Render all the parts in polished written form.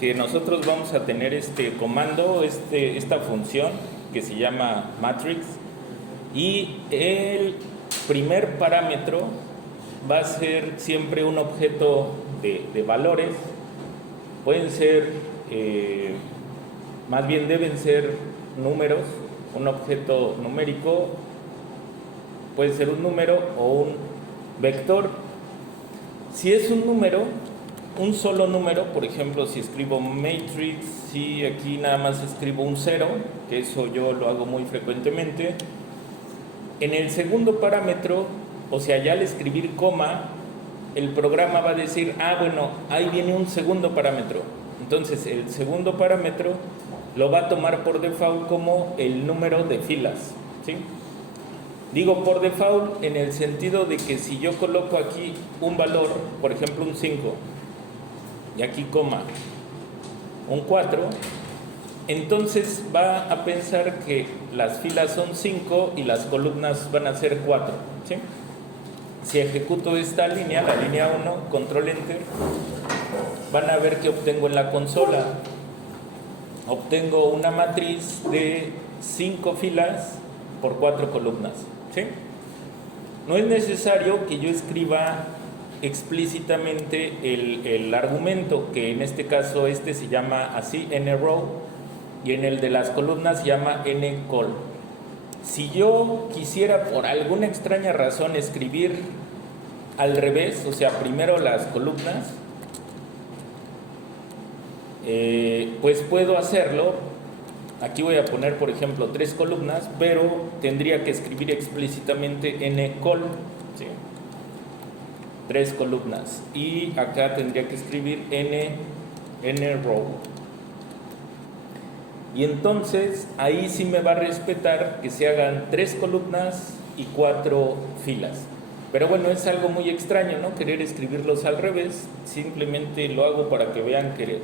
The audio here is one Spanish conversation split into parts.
que nosotros vamos a tener este comando, esta función que se llama matrix, y el primer parámetro va a ser siempre un objeto de valores. Pueden ser, más bien deben ser números, un objeto numérico, puede ser un número o un vector. Si es un número, un solo número, por ejemplo, si escribo matrix, si aquí nada más escribo un 0, que eso yo lo hago muy frecuentemente, en el segundo parámetro, o sea, ya al escribir coma, el programa va a decir, bueno, ahí viene un segundo parámetro. Entonces, el segundo parámetro lo va a tomar por default como el número de filas, ¿sí? Digo por default en el sentido de que si yo coloco aquí un valor, por ejemplo un 5, y aquí coma un 4, entonces va a pensar que las filas son 5 y las columnas van a ser 4, ¿sí? Si ejecuto esta línea, la línea 1, control enter, van a ver que obtengo en la consola. Obtengo una matriz de 5 filas por 4 columnas, ¿sí? No es necesario que yo escriba explícitamente el argumento, que en este caso se llama así, nRow, y en el de las columnas se llama ncol. Si yo quisiera por alguna extraña razón escribir al revés, o sea, primero las columnas, pues puedo hacerlo. Aquí voy a poner, por ejemplo, 3 columnas, pero tendría que escribir explícitamente ncol, ¿sí? 3 columnas, y acá tendría que escribir nrow, y entonces ahí sí me va a respetar que se hagan 3 columnas y 4 filas. Pero bueno, es algo muy extraño, ¿no? Querer escribirlos al revés. Simplemente lo hago para que vean que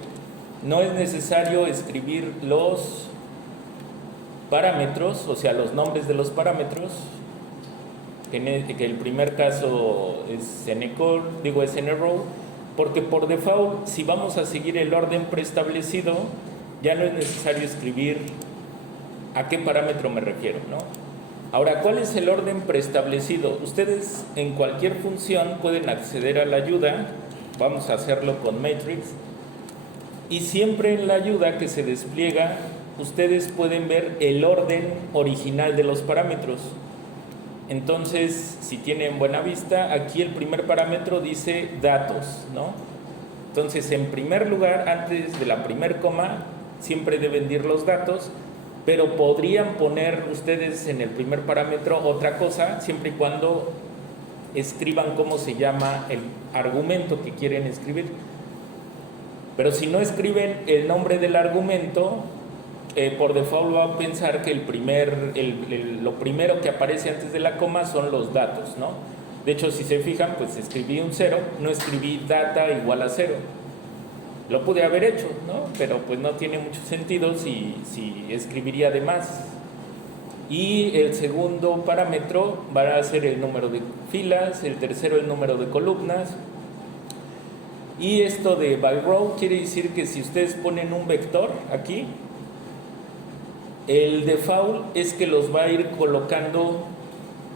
no es necesario escribir los parámetros, o sea, los nombres de los parámetros, que el primer caso es ncol, es nrow, porque por default, si vamos a seguir el orden preestablecido, ya no es necesario escribir a qué parámetro me refiero, ¿no? Ahora, ¿cuál es el orden preestablecido? Ustedes en cualquier función pueden acceder a la ayuda. Vamos a hacerlo con matrix, y siempre en la ayuda que se despliega, ustedes pueden ver el orden original de los parámetros. Entonces, si tienen buena vista, aquí el primer parámetro dice datos, ¿no? Entonces, en primer lugar, antes de la primer coma, siempre deben ir los datos, pero podrían poner ustedes en el primer parámetro otra cosa, siempre y cuando escriban cómo se llama el argumento que quieren escribir. Pero si no escriben el nombre del argumento, por default va a pensar que lo primero que aparece antes de la coma son los datos, ¿no? De hecho, si se fijan, pues escribí un 0, no escribí data igual a 0. Lo pude haber hecho, ¿no? Pero pues no tiene mucho sentido si escribiría de más. Y el segundo parámetro va a ser el número de filas, el tercero el número de columnas. Y esto de by row quiere decir que si ustedes ponen un vector aquí, el default es que los va a ir colocando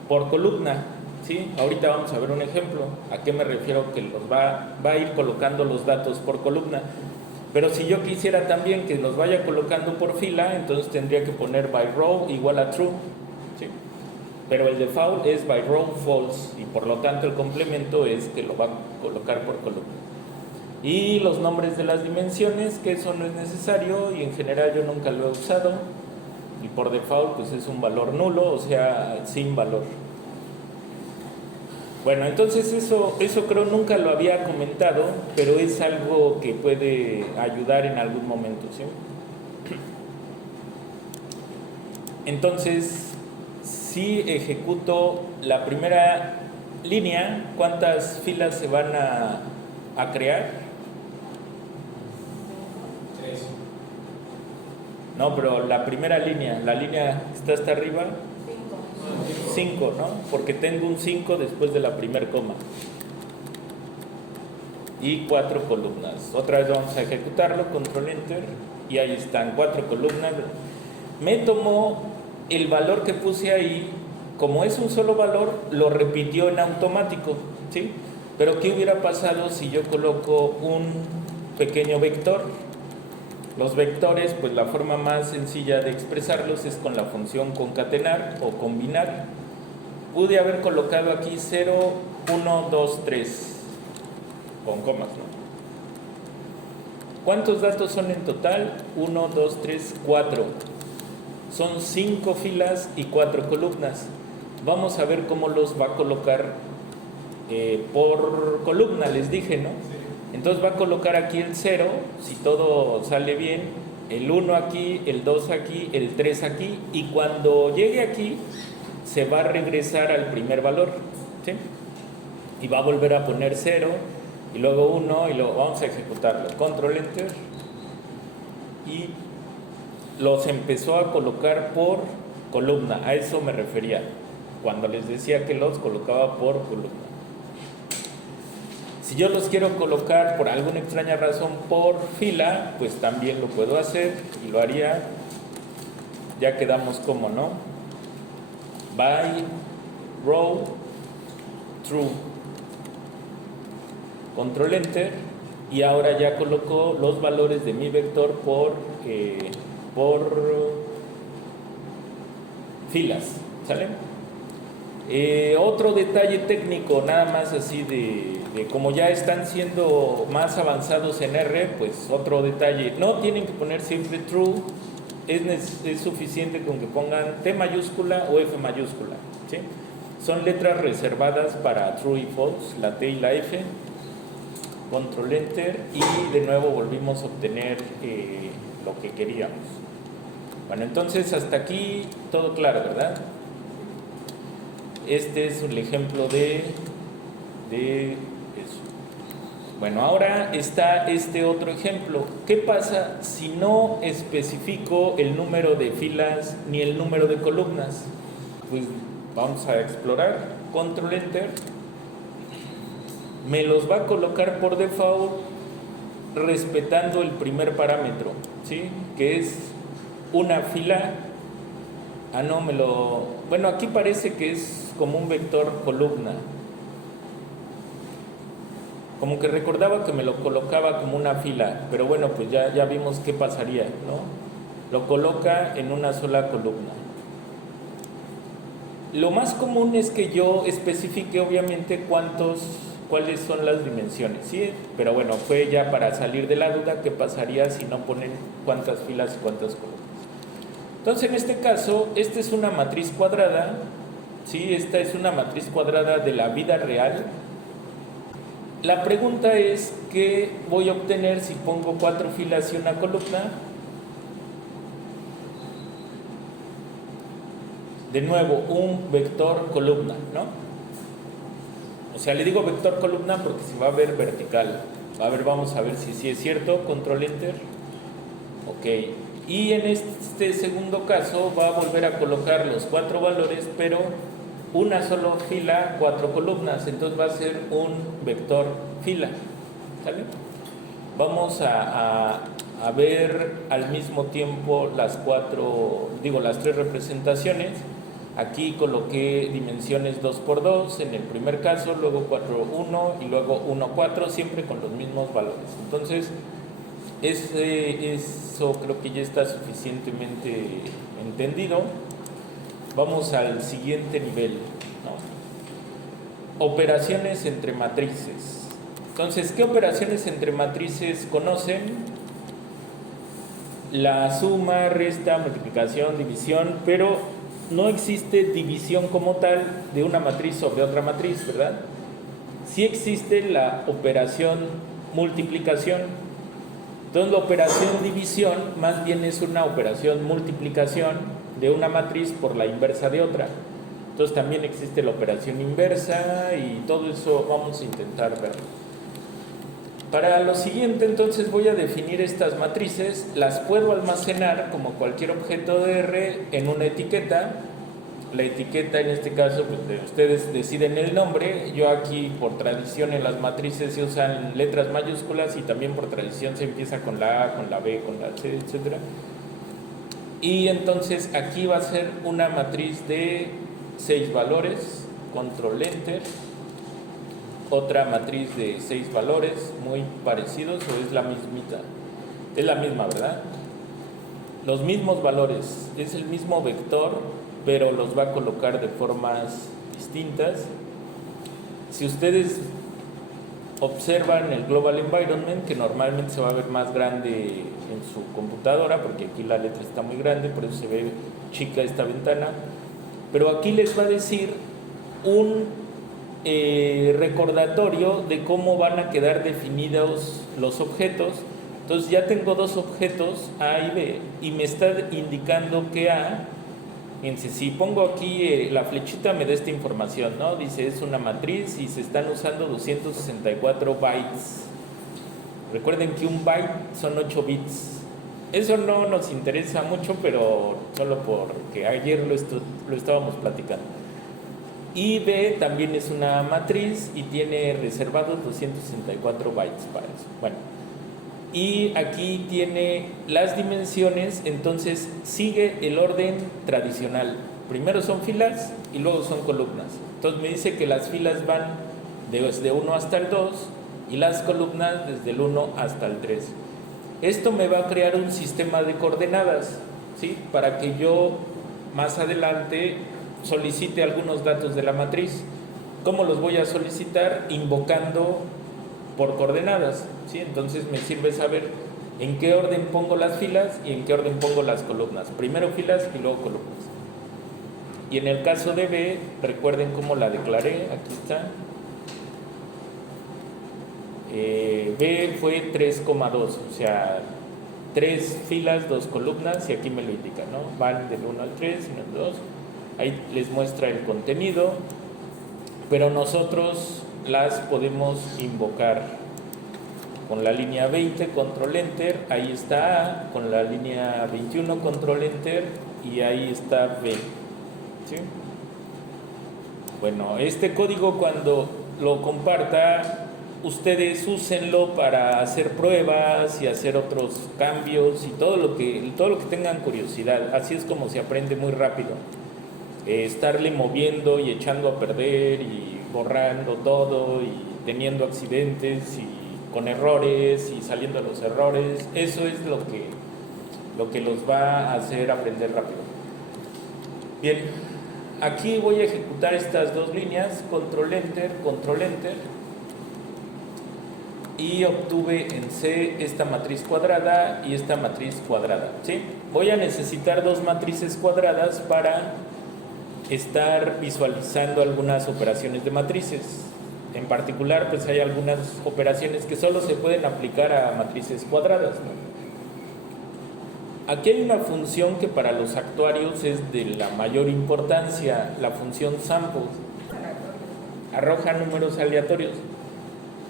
por columna, ¿sí? Ahorita vamos a ver un ejemplo. ¿A qué me refiero? Que los va a ir colocando los datos por columna. Pero si yo quisiera también que los vaya colocando por fila, entonces tendría que poner by row igual a true, ¿sí? Pero el default es by row false, y por lo tanto el complemento es que lo va a colocar por columna. Y los nombres de las dimensiones, que eso no es necesario, y en general yo nunca lo he usado, y por default pues es un valor nulo, o sea, sin valor. Bueno, entonces eso creo nunca lo había comentado, pero es algo que puede ayudar en algún momento, ¿sí? Entonces, si ejecuto la primera línea, ¿cuántas filas se van a crear? 3. No, pero la primera línea, la línea que está hasta arriba, 5, ¿no? Porque tengo un 5 después de la primer coma. y 4 columnas. Otra vez vamos a ejecutarlo, control enter, y ahí están 4 columnas. Me tomó el valor que puse ahí, como es un solo valor, lo repitió en automático, ¿sí? Pero ¿qué hubiera pasado si yo coloco un pequeño vector? Los vectores, pues la forma más sencilla de expresarlos es con la función concatenar o combinar. Pude haber colocado aquí 0, 1, 2, 3, con comas, ¿no? ¿Cuántos datos son en total? 1, 2, 3, 4. Son 5 filas y 4 columnas. Vamos a ver cómo los va a colocar por columna, les dije, ¿no? Entonces va a colocar aquí el 0, si todo sale bien, el 1 aquí, el 2 aquí, el 3 aquí, y cuando llegue aquí se va a regresar al primer valor, ¿sí? Y va a volver a poner 0, y luego 1, y luego vamos a ejecutarlo. Control Enter, y los empezó a colocar por columna. A eso me refería cuando les decía que los colocaba por columna. Si yo los quiero colocar por alguna extraña razón por fila, pues también lo puedo hacer y lo haría. Ya quedamos como, ¿no? By row true. Control Enter, y ahora ya coloco los valores de mi vector por filas, ¿sale? Otro detalle técnico, nada más así de como ya están siendo más avanzados en R, pues otro detalle, no tienen que poner siempre true, es suficiente con que pongan T mayúscula o F mayúscula, ¿sí? Son letras reservadas para true y false, la T y la F. Control Enter, y de nuevo volvimos a obtener lo que queríamos. Bueno, entonces hasta aquí todo claro, ¿verdad? Este es el ejemplo de eso. Bueno, ahora está este otro ejemplo. ¿Qué pasa si no especifico el número de filas ni el número de columnas? Pues vamos a explorar. Control Enter. Me los va a colocar por default respetando el primer parámetro, ¿sí? Que es una fila. Bueno, aquí parece que es como un vector columna. Como que recordaba que me lo colocaba como una fila, pero bueno, pues ya vimos qué pasaría, ¿no? Lo coloca en una sola columna. Lo más común es que yo especifique obviamente cuáles son las dimensiones, ¿sí? Pero bueno, fue ya para salir de la duda qué pasaría si no ponen cuántas filas y cuántas columnas. Entonces, en este caso, esta es una matriz cuadrada, ¿sí? Esta es una matriz cuadrada de la vida real. La pregunta es, ¿qué voy a obtener si pongo 4 filas y una columna? De nuevo, un vector columna, ¿no? O sea, le digo vector columna porque se va a ver vertical. Vamos a ver si sí es cierto. Control Enter. Ok. Y en este segundo caso va a volver a colocar los 4 valores, pero una sola fila, 4 columnas. Entonces va a ser un vector fila. ¿Sale? Vamos a ver al mismo tiempo las 3 representaciones. Aquí coloqué dimensiones 2×2 en el primer caso, luego 4×1 y luego 1×4, siempre con los mismos valores. Entonces, eso creo que ya está suficientemente entendido. Vamos al siguiente nivel, ¿no? Operaciones entre matrices. Entonces, ¿qué operaciones entre matrices conocen? La suma, resta, multiplicación, división, pero no existe división como tal de una matriz sobre otra matriz, ¿verdad? Sí existe la operación multiplicación. Entonces la operación división más bien es una operación multiplicación de una matriz por la inversa de otra. Entonces también existe la operación inversa y todo eso vamos a intentar verlo. Para lo siguiente, entonces voy a definir estas matrices, las puedo almacenar como cualquier objeto de R en una etiqueta, la etiqueta, en este caso, pues, ustedes deciden el nombre. Yo aquí, por tradición, en las matrices se usan letras mayúsculas y también por tradición se empieza con la A, con la B, con la C, etc. Y entonces aquí va a ser una matriz de 6 valores, control enter, otra matriz de 6 valores, muy parecidos, o es la mismita, es la misma, ¿verdad? Los mismos valores, es el mismo vector, pero los va a colocar de formas distintas. Si ustedes observan el Global Environment, que normalmente se va a ver más grande en su computadora, porque aquí la letra está muy grande, por eso se ve chica esta ventana, pero aquí les va a decir un recordatorio de cómo van a quedar definidos los objetos. Entonces ya tengo dos objetos, A y B, y me está indicando que A, fíjense, si pongo aquí la flechita me da esta información, ¿no? Dice, es una matriz y se están usando 264 bytes. Recuerden que un byte son 8 bits. Eso no nos interesa mucho, pero solo porque ayer lo estábamos platicando. Y B también es una matriz y tiene reservados 264 bytes para eso. Bueno, y aquí tiene las dimensiones, entonces sigue el orden tradicional. Primero son filas y luego son columnas. Entonces me dice que las filas van desde 1 hasta el 2 y las columnas desde el 1 hasta el 3. Esto me va a crear un sistema de coordenadas, ¿sí? Para que yo más adelante solicite algunos datos de la matriz. ¿Cómo los voy a solicitar? Invocando por coordenadas, ¿sí? Entonces me sirve saber en qué orden pongo las filas y en qué orden pongo las columnas. Primero filas y luego columnas. Y en el caso de B, recuerden cómo la declaré, aquí está. B fue 3,2, o sea, 3 filas, 2 columnas, y aquí me lo indica, ¿no? Van del 1 al 3, y el 2. Ahí les muestra el contenido, pero nosotros las podemos invocar con la línea 20, control enter, ahí está A, con la línea 21, control enter, y ahí está B, ¿sí? Bueno, este código cuando lo comparta, ustedes úsenlo para hacer pruebas y hacer otros cambios y todo lo que tengan curiosidad. Así es como se aprende muy rápido. Estarle moviendo y echando a perder y borrando todo y teniendo accidentes y con errores y saliendo los errores, eso es lo que los va a hacer aprender rápido. Bien, aquí voy a ejecutar estas dos líneas, control enter, y obtuve en C esta matriz cuadrada y esta matriz cuadrada, ¿sí? Voy a necesitar dos matrices cuadradas para estar visualizando algunas operaciones de matrices. En particular, pues hay algunas operaciones que solo se pueden aplicar a matrices cuadradas, ¿no? Aquí hay una función que para los actuarios es de la mayor importancia, la función sample. Arroja números aleatorios.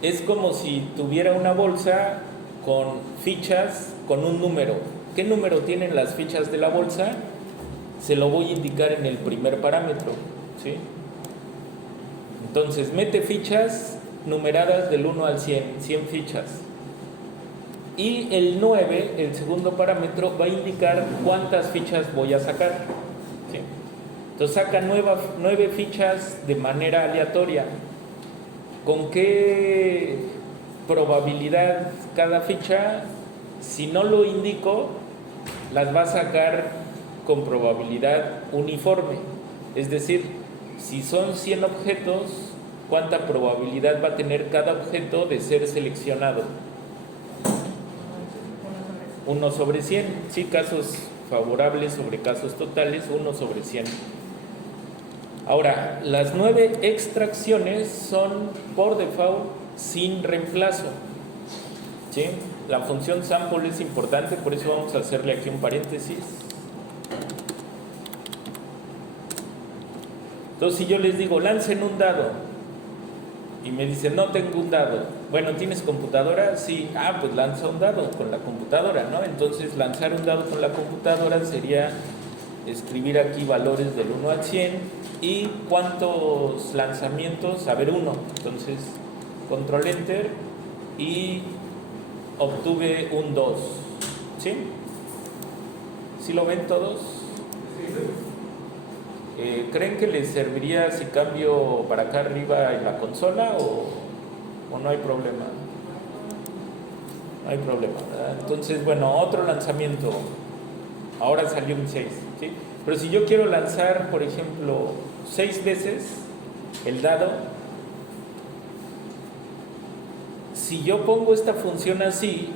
Es como si tuviera una bolsa con fichas con un número. ¿Qué número tienen las fichas de la bolsa? Se lo voy a indicar en el primer parámetro, ¿sí? Entonces, mete fichas numeradas del 1 al 100, 100 fichas. Y el 9, el segundo parámetro, va a indicar cuántas fichas voy a sacar, ¿sí? Entonces, saca 9 fichas de manera aleatoria. ¿Con qué probabilidad cada ficha? Si no lo indico, las va a sacar con probabilidad uniforme. Es decir, si son 100 objetos, ¿cuánta probabilidad va a tener cada objeto de ser seleccionado? 1 sobre 100. Sí, casos favorables sobre casos totales, 1 sobre 100. Ahora, las 9 extracciones son por default sin reemplazo, ¿sí? La función sample es importante, por eso vamos a hacerle aquí un paréntesis. Entonces, si yo les digo, lancen un dado, y me dicen, no tengo un dado. Bueno, ¿tienes computadora? Sí. Ah, pues lanza un dado con la computadora, ¿no? Entonces, lanzar un dado con la computadora sería escribir aquí valores del 1 al 100 y cuántos lanzamientos, a ver, 1. Entonces, control enter y obtuve un 2. ¿Sí? ¿Sí lo ven todos? ¿Creen que les serviría si cambio para acá arriba en la consola o no hay problema? No hay problema, ¿verdad? Entonces, bueno, otro lanzamiento. Ahora salió un 6, ¿sí? Pero si yo quiero lanzar, por ejemplo, 6 veces el dado, si yo pongo esta función así,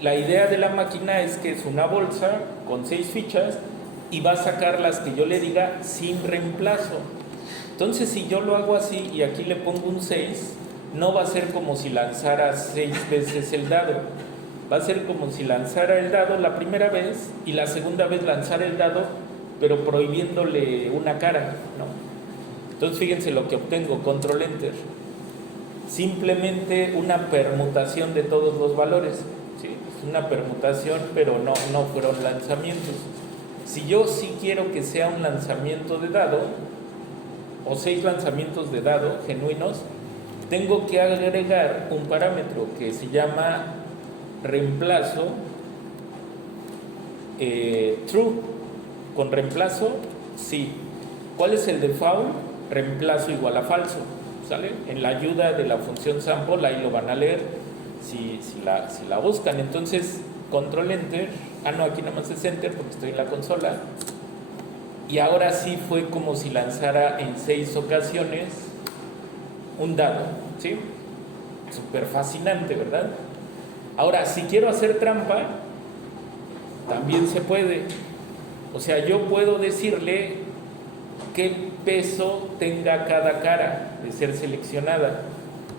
la idea de la máquina es que es una bolsa con 6 fichas y va a sacar las que yo le diga sin reemplazo. Entonces, si yo lo hago así y aquí le pongo un 6, no va a ser como si lanzara 6 veces el dado. Va a ser como si lanzara el dado la primera vez y la segunda vez lanzara el dado, pero prohibiéndole una cara, ¿no? Entonces, fíjense lo que obtengo, control enter. Simplemente una permutación de todos los valores, ¿sí? Es una permutación, pero no fueron lanzamientos. Si yo sí quiero que sea un lanzamiento de dado, o 6 lanzamientos de dado genuinos, tengo que agregar un parámetro que se llama reemplazo true. Con reemplazo, sí. ¿Cuál es el default? Reemplazo igual a falso, ¿sale? En la ayuda de la función sample, ahí lo van a leer si la buscan. Entonces, control enter. No, aquí nada más es enter porque estoy en la consola. Y ahora sí fue como si lanzara en 6 ocasiones un dado, ¿sí? Súper fascinante, ¿verdad? Ahora, si quiero hacer trampa, también se puede. O sea, yo puedo decirle qué peso tenga cada cara de ser seleccionada.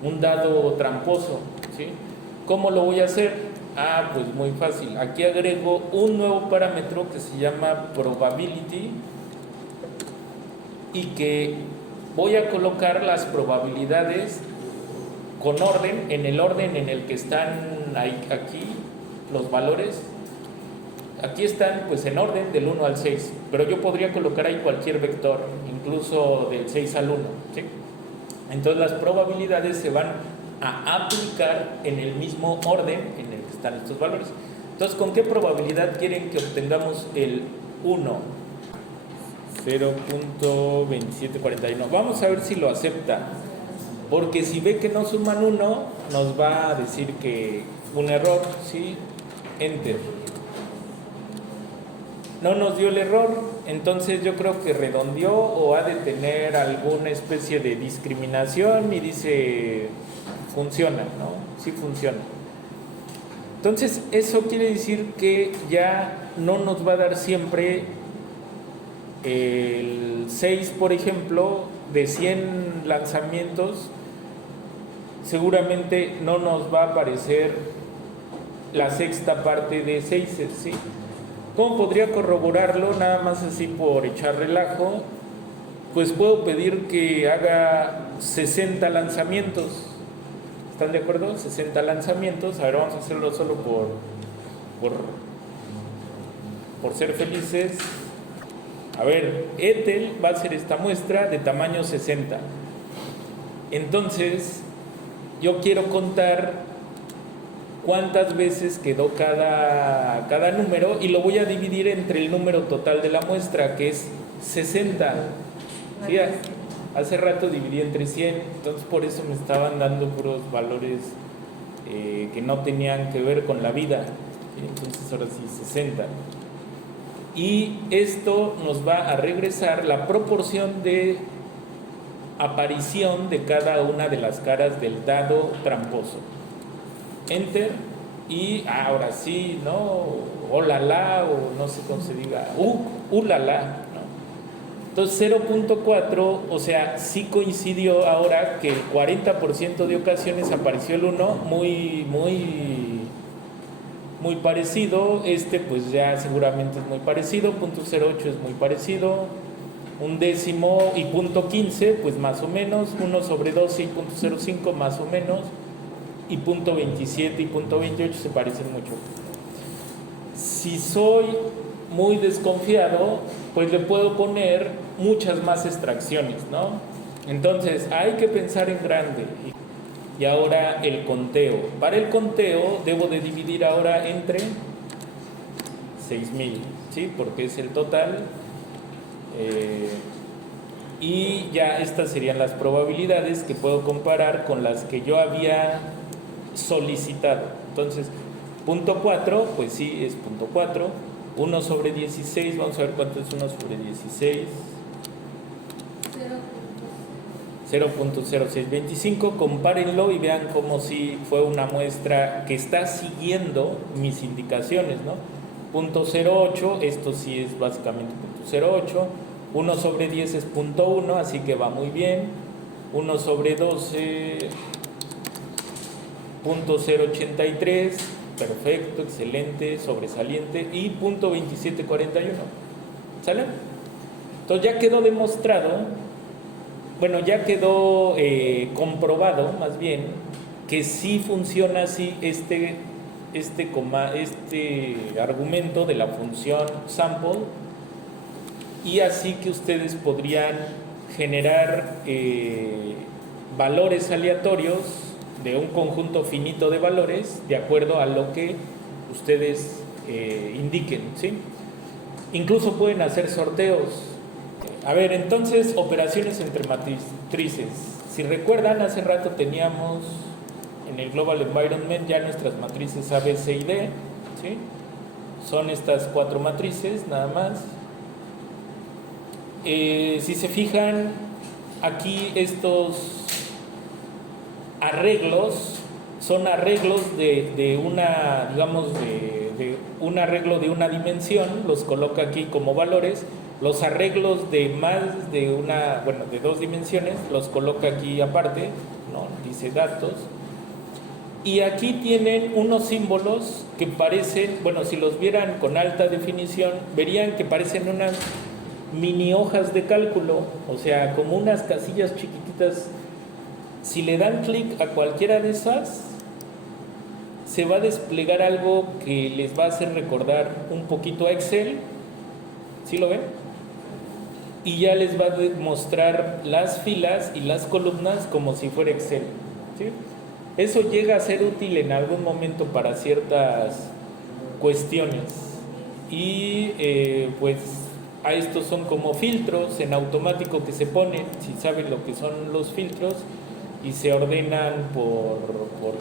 Un dado tramposo, ¿sí? ¿Cómo lo voy a hacer? Pues muy fácil. Aquí agrego un nuevo parámetro que se llama probability y que voy a colocar las probabilidades con orden, en el orden en el que están aquí los valores. Aquí están pues en orden del 1 al 6, pero yo podría colocar ahí cualquier vector, incluso del 6 al 1, ¿sí? Entonces las probabilidades se van a aplicar en el mismo orden en el que están estos valores. Entonces, ¿con qué probabilidad quieren que obtengamos el 1? 0.2741. Vamos a ver si lo acepta, porque si ve que no suman 1, nos va a decir que un error, ¿sí? Enter. No nos dio el error, entonces yo creo que redondeó o ha de tener alguna especie de discriminación y dice funciona, ¿no? Sí funciona. Entonces eso quiere decir que ya no nos va a dar siempre el 6, por ejemplo, de 100 lanzamientos, seguramente no nos va a aparecer la sexta parte de 6, ¿sí? ¿Cómo podría corroborarlo? Nada más así por echar relajo, pues puedo pedir que haga 60 lanzamientos. ¿Están de acuerdo? 60 lanzamientos. A ver, vamos a hacerlo solo por ser felices. A ver, Ethel va a hacer esta muestra de tamaño 60. Entonces, yo quiero contar cuántas veces quedó cada número y lo voy a dividir entre el número total de la muestra, que es 60. ¿Sí? Hace rato dividí entre 100, entonces por eso me estaban dando puros valores que no tenían que ver con la vida. ¿Sí? Entonces ahora sí, 60. Y esto nos va a regresar la proporción de aparición de cada una de las caras del dado tramposo. Enter y ahora sí, ¿no? Olala, o no sé cómo se diga, ulala, ¿no? Entonces 0.4, o sea, sí coincidió ahora que el 40% de ocasiones apareció el 1, muy parecido. Pues ya seguramente es muy parecido. 0.08 es muy parecido. Un décimo y 0.15, pues más o menos. 1 sobre 12 y 0.05 más o menos. Y 0.27 y 0.28 se parecen mucho. Si soy muy desconfiado, pues le puedo poner muchas más extracciones, ¿no? Entonces hay que pensar en grande. Y ahora el conteo. Para el conteo debo de dividir ahora entre 6,000, ¿sí? Porque es el total. Y ya estas serían las probabilidades que puedo comparar con las que yo había solicitado. Entonces, punto 4, pues sí, es punto 4. 1 sobre 16, vamos a ver cuánto es 1 sobre 16. 0.0625, compárenlo y vean cómo si fue una muestra que está siguiendo mis indicaciones, ¿no? Punto 0.08, esto sí es básicamente punto 0.8, 1 sobre 10 es punto 1, así que va muy bien. 1 sobre 12, punto 0.83, perfecto, excelente, sobresaliente, y punto 2741, ¿sale? Entonces ya quedó demostrado. Bueno, ya quedó comprobado, más bien, que sí funciona así este argumento de la función sample, y así que ustedes podrían generar valores aleatorios de un conjunto finito de valores de acuerdo a lo que ustedes indiquen, ¿sí? Incluso pueden hacer sorteos. A ver, entonces, operaciones entre matrices. Si recuerdan, hace rato teníamos en el Global Environment ya nuestras matrices A, B, C y D, ¿sí? Son estas 4 matrices, nada más. Si se fijan, aquí estos arreglos son arreglos de una, digamos, de un arreglo de una dimensión, los coloca aquí como valores. Los arreglos de más de una, bueno, de 2 dimensiones, los coloca aquí aparte, ¿no? Dice datos. Y aquí tienen unos símbolos que parecen, bueno, si los vieran con alta definición, verían que parecen unas mini hojas de cálculo, o sea, como unas casillas chiquititas. Si le dan clic a cualquiera de esas, se va a desplegar algo que les va a hacer recordar un poquito a Excel. ¿Sí lo ven? Y ya les va a mostrar las filas y las columnas como si fuera Excel, ¿sí? Eso llega a ser útil en algún momento para ciertas cuestiones. Y pues a estos son como filtros en automático que se ponen, si saben lo que son los filtros, y se ordenan por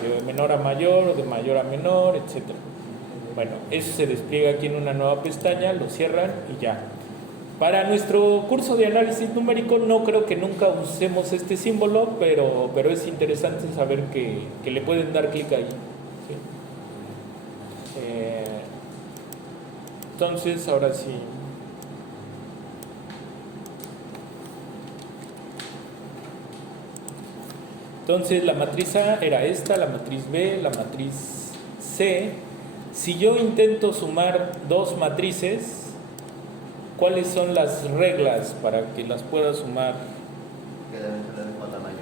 de menor a mayor, de mayor a menor, etc. Bueno, eso se despliega aquí en una nueva pestaña, lo cierran y ya. Para nuestro curso de análisis numérico no creo que nunca usemos este símbolo, pero es interesante saber que le pueden dar clic ahí, ¿sí? Entonces, ahora sí. Entonces, la matriz A era esta, la matriz B, la matriz C. Si yo intento sumar 2 matrices, ¿cuáles son las reglas para que las pueda sumar? Que deben tener el tamaño.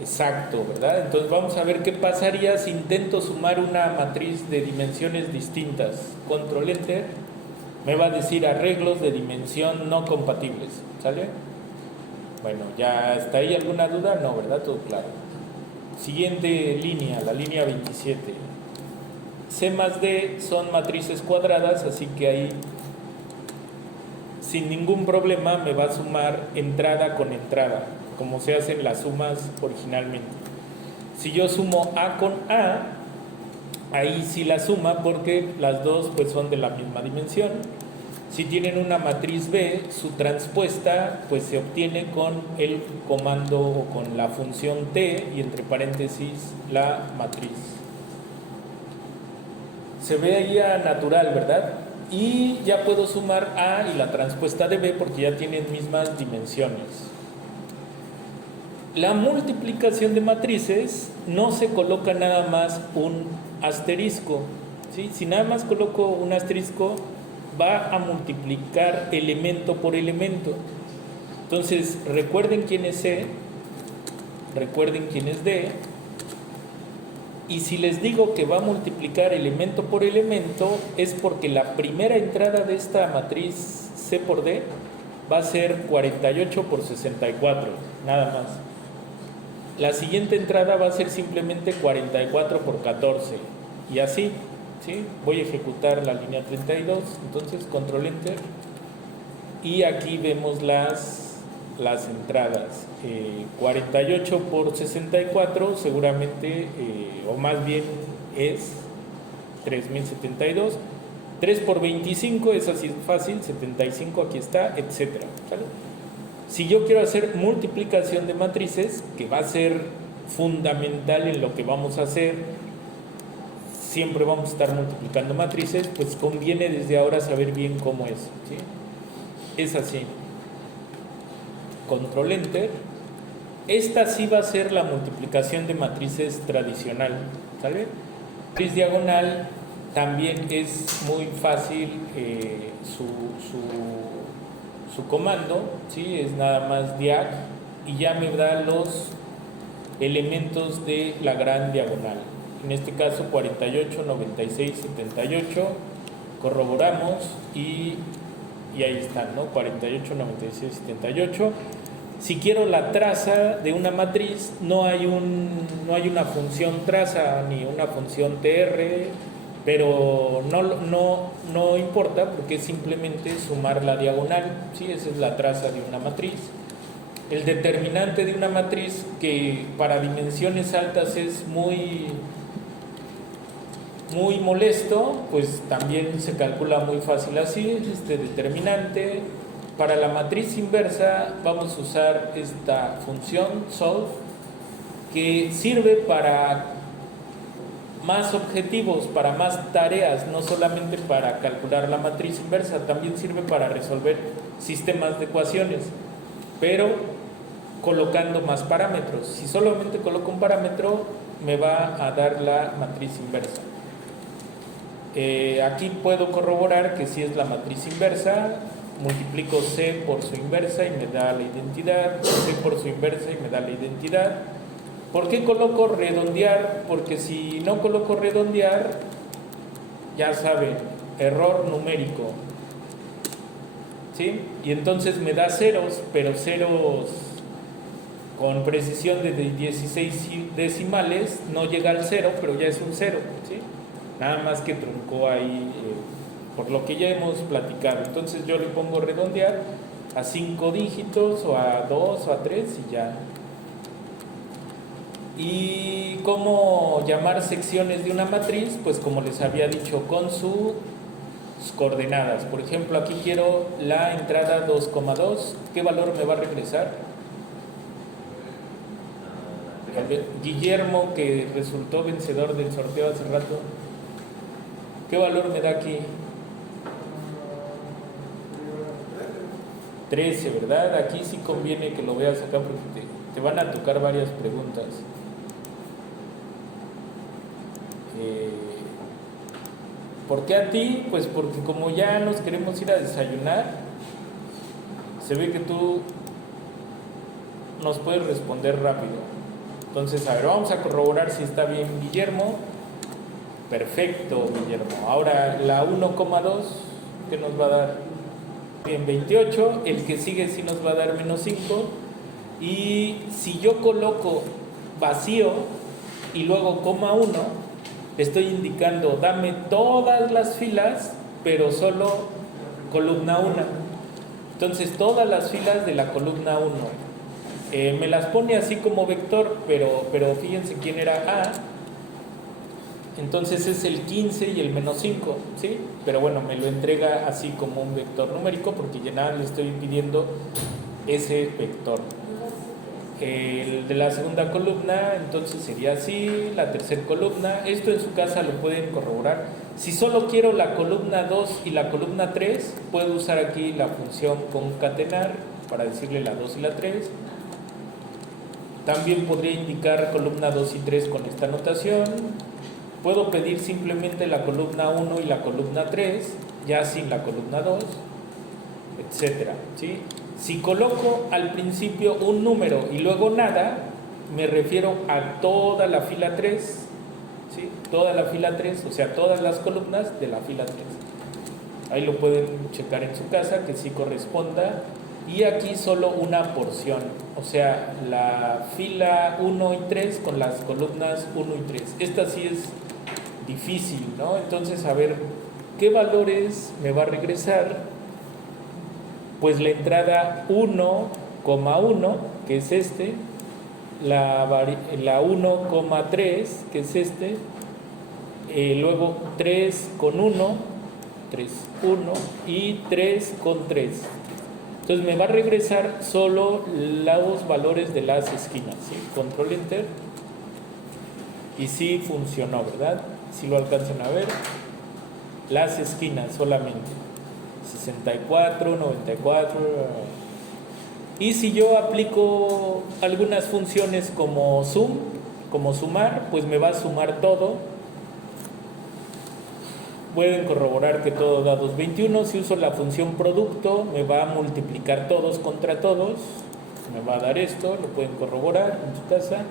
Exacto, ¿verdad? Entonces vamos a ver qué pasaría si intento sumar una matriz de dimensiones distintas. Control Enter, me va a decir arreglos de dimensión no compatibles, ¿sale? Bueno, ¿ya está ahí alguna duda? No, ¿verdad? Todo claro. Siguiente línea, la línea 27. C más D son matrices cuadradas, así que ahí sin ningún problema me va a sumar entrada con entrada, como se hacen las sumas originalmente. Si yo sumo A con A, ahí sí la suma porque las dos pues son de la misma dimensión. Si tienen una matriz B, su transpuesta pues se obtiene con el comando o con la función T y entre paréntesis la matriz. Se ve ahí a natural, ¿verdad? Y ya puedo sumar A y la transpuesta de B porque ya tienen mismas dimensiones. La multiplicación de matrices no se coloca nada más un asterisco, ¿sí? Si nada más coloco un asterisco, va a multiplicar elemento por elemento. Entonces, recuerden quién es C, recuerden quién es D, Y si les digo que va a multiplicar elemento por elemento, es porque la primera entrada de esta matriz C por D va a ser 48 por 64, nada más. La siguiente entrada va a ser simplemente 44 por 14, y así, ¿sí? Voy a ejecutar la línea 32, entonces control enter, y aquí vemos las entradas. 48 por 64 seguramente, o más bien es 3072. 3 por 25 es así fácil, 75, aquí está, etcétera, ¿sale? Si yo quiero hacer multiplicación de matrices, que va a ser fundamental en lo que vamos a hacer, siempre vamos a estar multiplicando matrices, pues conviene desde ahora saber bien cómo es, ¿sí? Es así. Control Enter. Esta sí va a ser la multiplicación de matrices tradicional, ¿sale? Matriz diagonal también es muy fácil, su comando, ¿sí? Es nada más diag y ya me da los elementos de la gran diagonal. En este caso 48, 96, 78. Corroboramos y ahí están, ¿no? 48, 96, 78. Si quiero la traza de una matriz, no hay una función traza ni una función tr, pero no importa porque es simplemente sumar la diagonal, ¿sí? Esa es la traza de una matriz. El determinante de una matriz, que para dimensiones altas es muy molesto, pues también se calcula muy fácil así, este determinante. Para la matriz inversa vamos a usar esta función solve, que sirve para más objetivos, para más tareas, no solamente para calcular la matriz inversa, también sirve para resolver sistemas de ecuaciones, pero colocando más parámetros. Si solamente coloco un parámetro, me va a dar la matriz inversa. Aquí puedo corroborar que si es la matriz inversa, multiplico C por su inversa y me da la identidad, C por su inversa y me da la identidad. ¿Por qué coloco redondear? Porque si no coloco redondear, ya saben, error numérico, ¿sí? Y entonces me da ceros, pero ceros con precisión de 16 decimales, no llega al cero, pero ya es un cero, ¿sí? Nada más que truncó ahí, por lo que ya hemos platicado. Entonces yo le pongo redondear a 5 dígitos o a 2 o a 3 y ya. ¿Y cómo llamar secciones de una matriz? Pues como les había dicho, con sus coordenadas. Por ejemplo, aquí quiero la entrada 2,2. ¿Qué valor me va a regresar? Guillermo, que resultó vencedor del sorteo hace rato, ¿qué valor me da aquí? 13, ¿verdad? Aquí sí conviene que lo veas acá porque te van a tocar varias preguntas. ¿Por qué a ti? Pues porque como ya nos queremos ir a desayunar, se ve que tú nos puedes responder rápido. Entonces, a ver, vamos a corroborar si está bien Guillermo. Perfecto, Guillermo. Ahora la 1,2, ¿qué nos va a dar? Bien, 28. El que sigue sí nos va a dar menos 5. Y si yo coloco vacío y luego coma 1, estoy indicando dame todas las filas, pero solo columna 1. Entonces todas las filas de la columna 1. Me las pone así como vector, pero fíjense quién era A. Entonces es el 15 y el menos 5, ¿sí? Pero bueno, me lo entrega así como un vector numérico porque ya nada le estoy pidiendo ese vector. El de la segunda columna entonces sería así, la tercera columna, esto en su casa lo pueden corroborar. Si solo quiero la columna 2 y la columna 3, puedo usar aquí la función concatenar para decirle la 2 y la 3. También podría indicar columna 2 y 3 con esta notación. Puedo pedir simplemente la columna 1 y la columna 3, ya sin la columna 2, etcétera, ¿sí? Si coloco al principio un número y luego nada, me refiero a toda la fila 3. toda la fila 3, o sea, todas las columnas de la fila 3. Ahí lo pueden checar en su casa, que sí corresponda. Y aquí solo una porción, o sea, la fila 1 y 3 con las columnas 1 y 3. Esta sí es difícil, ¿no? Entonces, a ver, ¿qué valores me va a regresar? Pues la entrada 1,1, que es este, la 1,3, que es este, luego 3,1, 3,1 y 3,3. Entonces me va a regresar solo los valores de las esquinas, ¿sí? Control Enter. Y sí funcionó, ¿verdad? Si lo alcanzan a ver. Las esquinas solamente. 64, 94. Y si yo aplico algunas funciones como sum, como sumar, pues me va a sumar todo. Pueden corroborar que todo da 221. Si uso la función producto, me va a multiplicar todos contra todos. Me va a dar esto, lo pueden corroborar en su casa.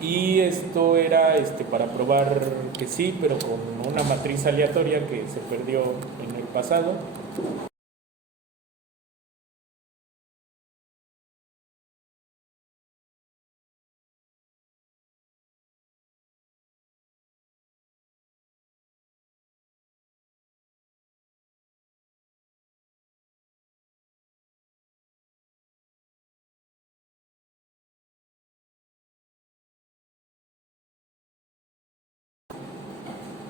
Y esto era para probar que sí, pero con una matriz aleatoria que se perdió en el pasado.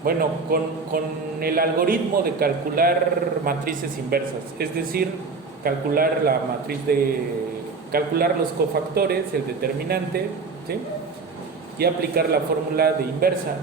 Bueno, con el algoritmo de calcular matrices inversas, es decir, calcular la matriz calcular los cofactores, el determinante, ¿sí? Y aplicar la fórmula de inversa.